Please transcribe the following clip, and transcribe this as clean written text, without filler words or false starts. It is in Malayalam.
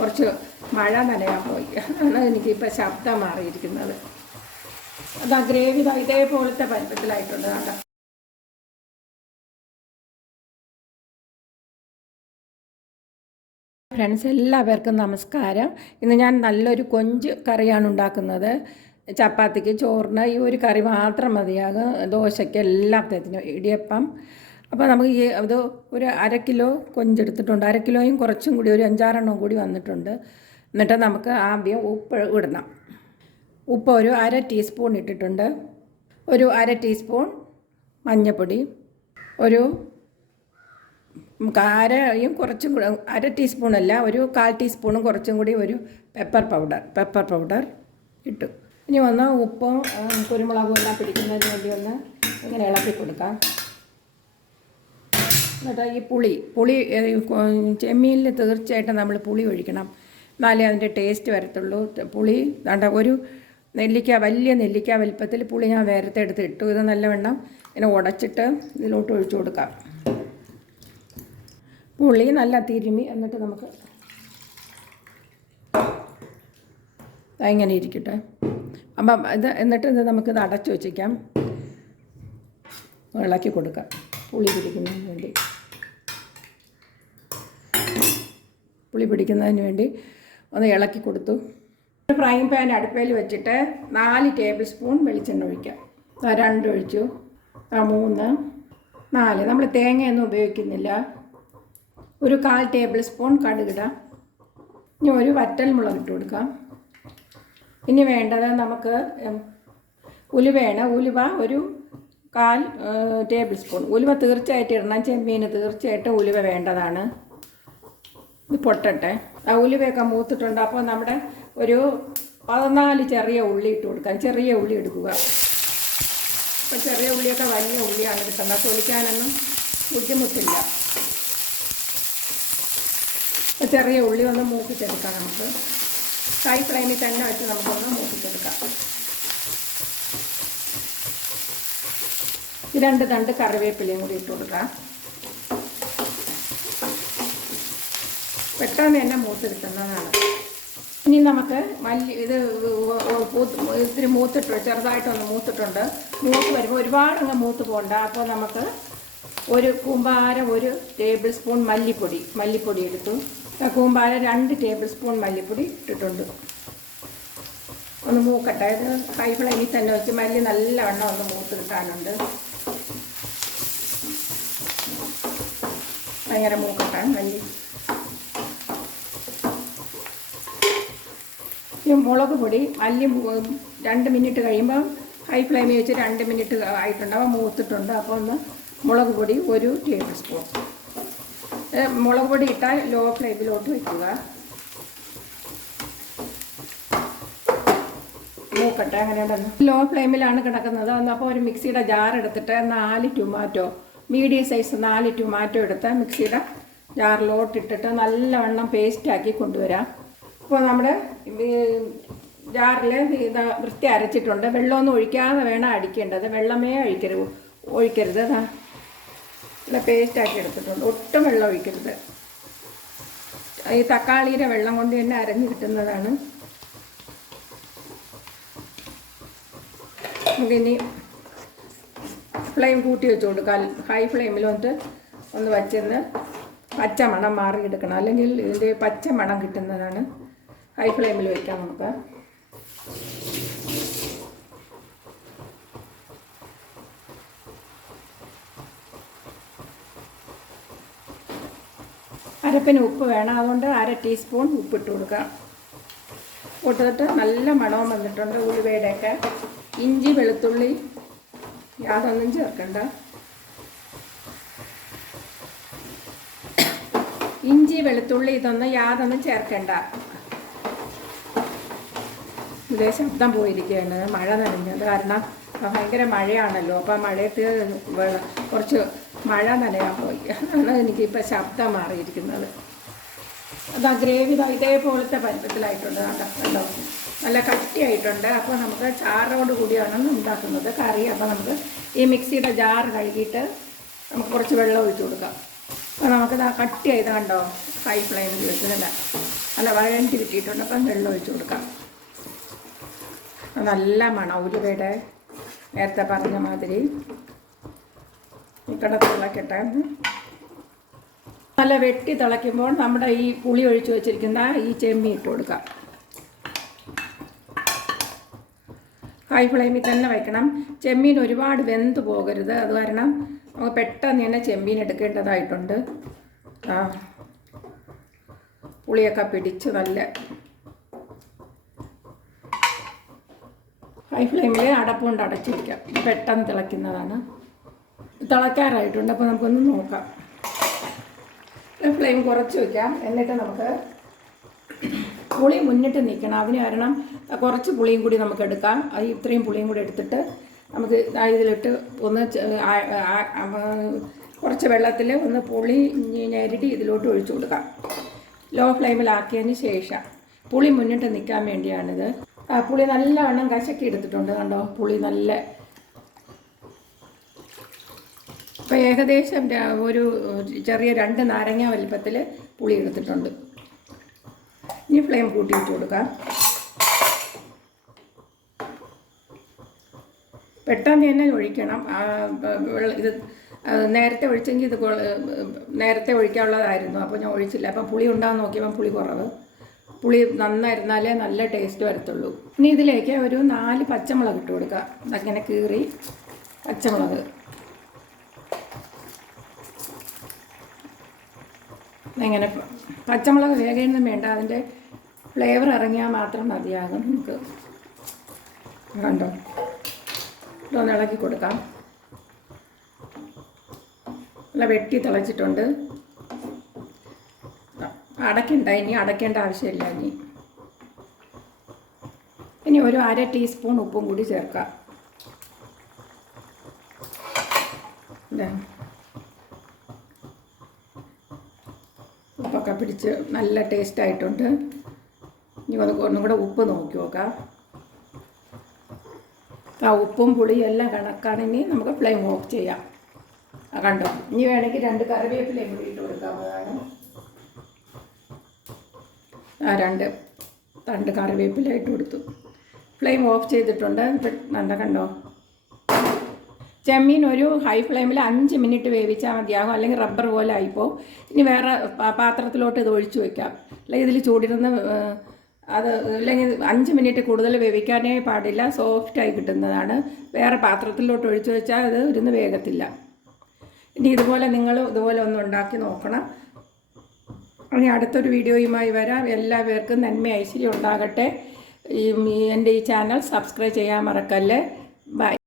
കുറച്ച് മഴ നനയാൻ പോയി. അതാണ് എനിക്കിപ്പോൾ ശബ്ദം മാറിയിരിക്കുന്നത്. അതാ ഗ്രേവി ഇതേപോലത്തെ പരുപ്പത്തിലായിട്ടുണ്ട്. കണ്ടോ? ഫ്രണ്ട്സ്, എല്ലാവർക്കും നമസ്കാരം. ഇന്ന് ഞാൻ നല്ലൊരു കൊഞ്ച് കറിയാണ് ഉണ്ടാക്കുന്നത്. ചപ്പാത്തിക്ക്, ചോറിന് ഈ ഒരു കറി മാത്രം മതിയാകും. ദോശയ്ക്ക് എല്ലാത്തിനും, ഇടിയപ്പം. അപ്പോൾ നമുക്ക് അത് ഒരു 1/2 കിലോ കൊഞ്ചെടുത്തിട്ടുണ്ട്. 1/2 കിലോയും കുറച്ചും കൂടി ഒരു 5-6 കൂടി വന്നിട്ടുണ്ട്. എന്നിട്ട് നമുക്ക് ആദ്യം ഉപ്പ് ഇടണം. ഉപ്പ് ഒരു 1/2 ടീസ്പൂൺ ഇട്ടിട്ടുണ്ട്. ഒരു 1/2 ടീസ്പൂൺ മഞ്ഞൾപ്പൊടി, ഒരു അരയും കുറച്ചും കൂടി, 1/2 ടീസ്പൂണല്ല, ഒരു 1/4 ടീസ്പൂണും കുറച്ചും കൂടി ഒരു പെപ്പർ പൗഡർ ഇട്ടു. ഇനി ഒന്ന് ഉപ്പും കുരുമുളകും എല്ലാം പിടിക്കുന്നതിന് വേണ്ടി ഒന്ന് ഇങ്ങനെ ഇളക്കി കൊടുക്കാം. എന്നിട്ട് ഈ പുളി ചെമ്മീനിൽ തീർച്ചയായിട്ടും നമ്മൾ പുളി ഒഴിക്കണം, എന്നാലേ അതിൻ്റെ ടേസ്റ്റ് വരത്തുള്ളൂ. പുളി വേണ്ട, ഒരു വലിയ നെല്ലിക്ക വലിപ്പത്തിൽ പുളി ഞാൻ നേരത്തെ എടുത്തിട്ടു. ഇത് നല്ലവണ്ണം ഇങ്ങനെ ഉടച്ചിട്ട് ഇതിലോട്ട് ഒഴിച്ചു കൊടുക്കാം. പുളി നല്ല തിരുമി, എന്നിട്ട് നമുക്ക് ഇങ്ങനെ ഇരിക്കട്ടെ. അപ്പം എന്നിട്ട് നമുക്കിത് അടച്ചു വയ്ക്കാം, ഇളക്കി കൊടുക്കാം പുളി പിടിക്കുന്നതിന് വേണ്ടി ഒന്ന് ഇളക്കി കൊടുത്തു. ഒരു ഫ്രൈങ് പാൻ അടുപ്പയിൽ വെച്ചിട്ട് 4 ടേബിൾ സ്പൂൺ വെളിച്ചെണ്ണ ഒഴിക്കാം. 2 ഒഴിച്ചു, 3, 4. നമ്മൾ തേങ്ങയൊന്നും ഉപയോഗിക്കുന്നില്ല. ഒരു 1/4 ടേബിൾ സ്പൂൺ കടുകിടാം. ഇനി ഒരു വറ്റൽമുളക് ഇട്ട് കൊടുക്കാം. ഇനി വേണ്ടത് നമുക്ക് ഉലുവയാണ്. ഉലുവ ഒരു 1/4 ടേബിൾ സ്പൂൺ. ഉലുവ തീർച്ചയായിട്ടും ഇടണം. ചെമ്മീന് തീർച്ചയായിട്ടും ഉലുവ വേണ്ടതാണ്. ഇത് പൊട്ടട്ടെ. ഉലുവയൊക്കെ മൂത്തിട്ടുണ്ട്. അപ്പോൾ നമ്മുടെ ഒരു 14 ചെറിയ ഉള്ളി ഇട്ട് കൊടുക്കാം. ചെറിയ ഉള്ളി എടുക്കുക. അപ്പോൾ ചെറിയ ഉള്ളിയൊക്കെ വലിയ ഉള്ളിയാണ് കിട്ടുന്നത്, തൊലിക്കാനൊന്നും ബുദ്ധിമുട്ടില്ല. ചെറിയ ഉള്ളി ഒന്ന് മൂപ്പിച്ചെടുക്കാം. നമുക്ക് ഹൈ ഫ്ലെയിമിൽ തന്നെ വെച്ച് നമുക്കൊന്ന് മൂപ്പിച്ചെടുക്കാം. 2 തണ്ട് കറിവേപ്പിലയും കൂടി ഇട്ട് കൊടുക്കാം. പെട്ടെന്ന് തന്നെ മൂത്ത് കിട്ടുന്നതാണ്. ഇനി നമുക്ക് ഇത് ഇത്തിരി മൂത്തിട്ട് ചെറുതായിട്ടൊന്ന് മൂത്തിട്ടുണ്ട്. മൂത്ത് വരുമ്പോൾ ഒരുപാടങ്ങ് മൂത്ത് പോകണ്ട. അപ്പോൾ നമുക്ക് ഒരു കൂമ്പാരം 1 ടേബിൾ സ്പൂൺ മല്ലിപ്പൊടി എടുത്തു. കൂമ്പാരം 2 ടേബിൾ സ്പൂൺ മല്ലിപ്പൊടി ഇട്ടിട്ടുണ്ട്. ഒന്ന് മൂക്കട്ടെ. ഇത് ഹൈ ഫ്ലെയിമിൽ തന്നെ വെച്ച് മല്ലി നല്ലവണ്ണം ഒന്ന് മൂത്ത് കിട്ടാനുണ്ട്. ഭയങ്കര മൂക്കട്ടെ മല്ലി. ഈ മുളക് പൊടി മല്ലി 2 മിനിറ്റ് കഴിയുമ്പോൾ ഹൈ ഫ്ലെയിമിൽ വെച്ച് 2 മിനിറ്റ് ആയിട്ടുണ്ട്. അപ്പോൾ മൂത്തിട്ടുണ്ട്. അപ്പോൾ ഒന്ന് മുളക് പൊടി 1 ടേബിൾ സ്പൂൺ. മുളക് പൊടി ഇട്ടാൽ ലോ ഫ്ലെയിമിലോട്ട് വയ്ക്കുക. മൂക്കട്ടെ. അങ്ങനെയുണ്ടല്ലോ ലോ ഫ്ലെയിമിലാണ് കിടക്കുന്നത്. അപ്പോൾ ഒരു മിക്സിയുടെ ജാർ എടുത്തിട്ട് 4 ടൊമാറ്റോ, മീഡിയം സൈസ് 4 ടൊമാറ്റോ എടുത്ത് മിക്സിയുടെ ജാറിലോട്ടിട്ടിട്ട് നല്ലവണ്ണം പേസ്റ്റാക്കി കൊണ്ടുവരാം. അപ്പോൾ നമ്മുടെ ജാറിൽ ഇത് വൃത്തി അരച്ചിട്ടുണ്ട്. വെള്ളമൊന്നും ഒഴിക്കാതെ വേണം അടിക്കേണ്ടത്. വെള്ളമേ ഒഴിക്കരുത്. നല്ല പേസ്റ്റാക്കി എടുത്തിട്ടുണ്ട്. ഒട്ടും വെള്ളം ഒഴിക്കരുത്. ഈ തക്കാളിയുടെ വെള്ളം കൊണ്ട് തന്നെ അരഞ്ഞു കിട്ടുന്നതാണ്. നമുക്കിനി ഫ്ലെയിം കൂട്ടി വെച്ച് കൊടുക്കാം. ഹൈ ഫ്ലെയിമിൽ ഒന്ന് വച്ചെന്ന് പച്ചമണം മാറിയെടുക്കണം, അല്ലെങ്കിൽ ഇതിൻ്റെ പച്ചമണം കിട്ടുന്നതാണ്. ഹൈ ഫ്ലെയിമിൽ വയ്ക്കാം നമുക്ക്. അരപ്പിന് ഉപ്പ് വേണം, അതുകൊണ്ട് 1/2 ടീസ്പൂൺ ഉപ്പിട്ട് കൊടുക്കാം. ഇട്ടിട്ട് നല്ല മണവും വന്നിട്ടുണ്ട് ഉലുവയുടെയൊക്കെ. ഇഞ്ചി വെളുത്തുള്ളി യാതൊന്നും ചേർക്കണ്ട. ഇഞ്ചി വെളുത്തുള്ളി ഇതൊന്നും യാതൊന്നും ചേർക്കണ്ട. ഇതേ ശബ്ദം പോയിരിക്കുകയാണ്, മഴ നനഞ്ഞത് കാരണം. ഭയങ്കര മഴയാണല്ലോ. അപ്പോൾ മഴയത്ത് കുറച്ച് മഴ നനയാൻ പോയി. അതാണ് എനിക്കിപ്പോൾ ശബ്ദം മാറിയിരിക്കുന്നത്. അതാ ഗ്രേവി ഇതേപോലത്തെ പരുപ്പത്തിലായിട്ടുണ്ട്. കണ്ടോ, നല്ല കട്ടിയായിട്ടുണ്ട്. അപ്പോൾ നമുക്ക് ചാറോട് കൂടിയാണ് ഉണ്ടാക്കുന്നത് കറി. അപ്പോൾ നമുക്ക് ഈ മിക്സിയുടെ ജാർ കഴുകിയിട്ട് നമുക്ക് കുറച്ച് വെള്ളം ഒഴിച്ചു കൊടുക്കാം. അപ്പോൾ നമുക്കിത് കട്ടിയായത് കണ്ടോ, ഹൈ ഫ്ലെയിമിൽ വെച്ചതല്ല. നല്ല വഴണ്ടി കിട്ടിയിട്ടുണ്ട്. അപ്പം വെള്ളം ഒഴിച്ച് കൊടുക്കാം. നല്ല മണം ഉലുവയുടെ നേരത്തെ പറഞ്ഞ മാതിരി. ഈ കിടത്ത് തിളക്കട്ടെ. നല്ല വെട്ടി തിളയ്ക്കുമ്പോൾ നമ്മുടെ ഈ പുളി ഒഴിച്ച് വെച്ചിരിക്കുന്ന ഈ ചെമ്മീൻ ഇട്ട് കൊടുക്കാം. ഹൈ ഫ്ലെയിമിൽ തന്നെ വയ്ക്കണം. ചെമ്മീൻ ഒരുപാട് വെന്ത് പോകരുത്. അത് കാരണം നമുക്ക് പെട്ടെന്ന് തന്നെ ചെമ്മീൻ എടുക്കേണ്ടതായിട്ടുണ്ട്. പുളിയൊക്കെ പിടിച്ച് നല്ല ഹൈ ഫ്ലെയിമിൽ അടപ്പുകൊണ്ട് അടച്ചിരിക്കാം. പെട്ടെന്ന് തിളയ്ക്കുന്നതാണ്. തിളയ്ക്കാറായിട്ടുണ്ട്. അപ്പോൾ നമുക്കൊന്ന് നോക്കാം. ഫ്ലെയിം കുറച്ച് വയ്ക്കാം. എന്നിട്ട് നമുക്ക് പുളി മുന്നിട്ട് നിൽക്കണം. അതിന് കാരണം കുറച്ച് പുളിയും കൂടി നമുക്ക് എടുക്കാം. അത് ഇത്രയും പുളിയും കൂടി എടുത്തിട്ട് നമുക്ക് ഇതിലിട്ട് ഒന്ന് കുറച്ച് വെള്ളത്തിൽ ഒന്ന് പുളി ഞെരടി ഇതിലോട്ട് ഒഴിച്ചു കൊടുക്കാം. ലോ ഫ്ലെയിമിലാക്കിയതിന് ശേഷം പുളി മുന്നിട്ട് നിൽക്കാൻ വേണ്ടിയാണിത്. പുളി നല്ലവണ്ണം കശക്കി എടുത്തിട്ടുണ്ട്. കണ്ടോ, പുളി നല്ല ഇപ്പോൾ ഏകദേശം ഒരു ചെറിയ 2 നാരങ്ങ വലിപ്പത്തിൽ പുളി എടുത്തിട്ടുണ്ട്. ഇനി ഫ്ലെയിം കൂട്ടിയിട്ട് കൊടുക്കാം. പെട്ടെന്ന് തന്നെ ഒഴിക്കണം. ഇത് നേരത്തെ ഒഴിച്ചെങ്കിൽ ഇത് നേരത്തെ ഒഴിക്കാനുള്ളതായിരുന്നു. അപ്പോൾ ഞാൻ ഒഴിച്ചില്ല. അപ്പം പുളി ഉണ്ടാകാൻ നോക്കിയപ്പോൾ പുളി കുറവ്. പുളി നന്നായിരുന്നാലേ നല്ല ടേസ്റ്റ് വരത്തുള്ളൂ. ഇനി ഇതിലേക്ക് ഒരു 4 പച്ചമുളക് ഇട്ട് കൊടുക്കുക. അങ്ങനെ കീറി പച്ചമുളക് എങ്ങനെ പച്ചമുളക് വേഗമൊന്നും വേണ്ട. അതിൻ്റെ ഫ്ലേവർ ഇറങ്ങിയാൽ മാത്രം മതിയാകും. നമുക്ക് കണ്ടോ, ഇതൊന്ന് ഇളക്കി കൊടുക്കാം. നല്ല വെട്ടി തിളച്ചിട്ടുണ്ട്. അടയ്ക്കണ്ട, ഇനി അടയ്ക്കേണ്ട ആവശ്യമില്ല. ഇനി ഒരു 1/2 ടീസ്പൂൺ ഉപ്പും കൂടി ചേർക്കാം. ഉപ്പൊക്കെ പിടിച്ച് നല്ല ടേസ്റ്റായിട്ടുണ്ട്. ഇനി ഒന്നും കൂടെ ഉപ്പ് നോക്കി നോക്കാം. ഉപ്പും പുളിയും എല്ലാം കണക്കാണെങ്കിൽ നമുക്ക് ഫ്ലെയിം ഓഫ് ചെയ്യാം. കണ്ടോ, ഇനി വേണമെങ്കിൽ 2 കറിവേപ്പിലയും കൂടി ഇട്ട് കൊടുക്കാവുന്നതാണ്. 2 തണ്ട് കറിവേപ്പില ഇട്ട് കൊടുത്തു. ഫ്ലെയിം ഓഫ് ചെയ്തിട്ടുണ്ട്. കണ്ടോ, ചെമ്മീൻ ഒരു ഹൈ ഫ്ലെയിമിൽ 5 മിനിറ്റ് വേവിച്ചാൽ മതിയാകും. അല്ലെങ്കിൽ റബ്ബർ പോലെ ആയിപ്പോൾ. ഇനി വേറെ പാത്രത്തിലോട്ട് ഇത് ഒഴിച്ചു വയ്ക്കാം. അല്ലെങ്കിൽ ഇതിൽ ചൂടിരുന്ന് അത് അല്ലെങ്കിൽ 5 മിനിറ്റ് കൂടുതൽ വേവിക്കാനേ പാടില്ല. സോഫ്റ്റായി കിട്ടുന്നതാണ്. വേറെ പാത്രത്തിലോട്ട് ഒഴിച്ചു വെച്ചാൽ അത് ഇരുന്ന് വേഗത്തില്ല. ഇനി നിങ്ങൾ ഇതുപോലെ ഒന്ന് ഉണ്ടാക്കി നോക്കണം. ഇനി അടുത്തൊരു വീഡിയോയുമായി വരാം. എല്ലാവർക്കും നന്മ ഐശ്വര്യം ഉണ്ടാകട്ടെ. എൻ്റെ ഈ ചാനൽ സബ്സ്ക്രൈബ് ചെയ്യാൻ മറക്കല്ലേ. ബൈ.